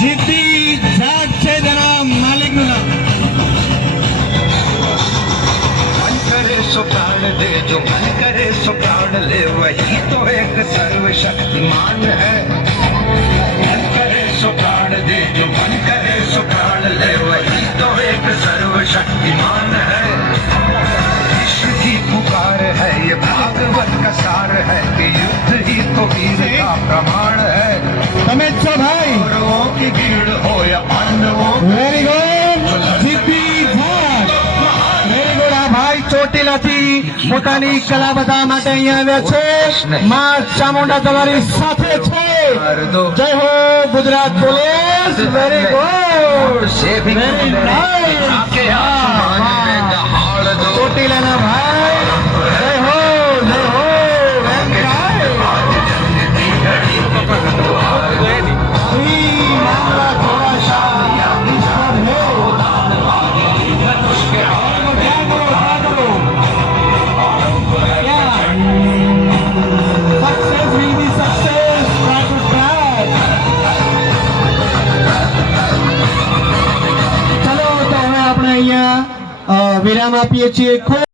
જીતી જાત છે તેના માલિકનું નામ. मन करे सो प्राण दे, जो मन करे सो प्राण ले, वही तो एक सर्वशक्तिमान है. मन करे सो प्राण दे, जो मन करे सो प्राण ले, वही तो एक सर्वशक्तिमान है. विश्व की पुकार है, ये भागवत का सार है कि युद्ध ही तो वीर का प्रमाण है. તમે જ છો ભાઈ. कौरवों की भीड़ हो या पांडवों की, વેરી ગુડ. જીતી જાત. Very good. આ ભાઈ ચોટીલાથી પોતાની કલા બતાવવા માટે અહીંયા આવ્યા છે. માં ચામુંડા તમારી સાથે છે. જય હો ગુજરાત પોલીસ. Very good. से भी વેરી નાઇસ. आके आसमान में दहाड़ दो. ચોટીલાના ભાઈ. જય હો જય હો. Very nice. श्री मामला थोड़ा सा डिस्टर्ब है. Success will be success. Try to try. ચલો તો હવે આપણે અહીંયા વિરામ આપીએ છીએ.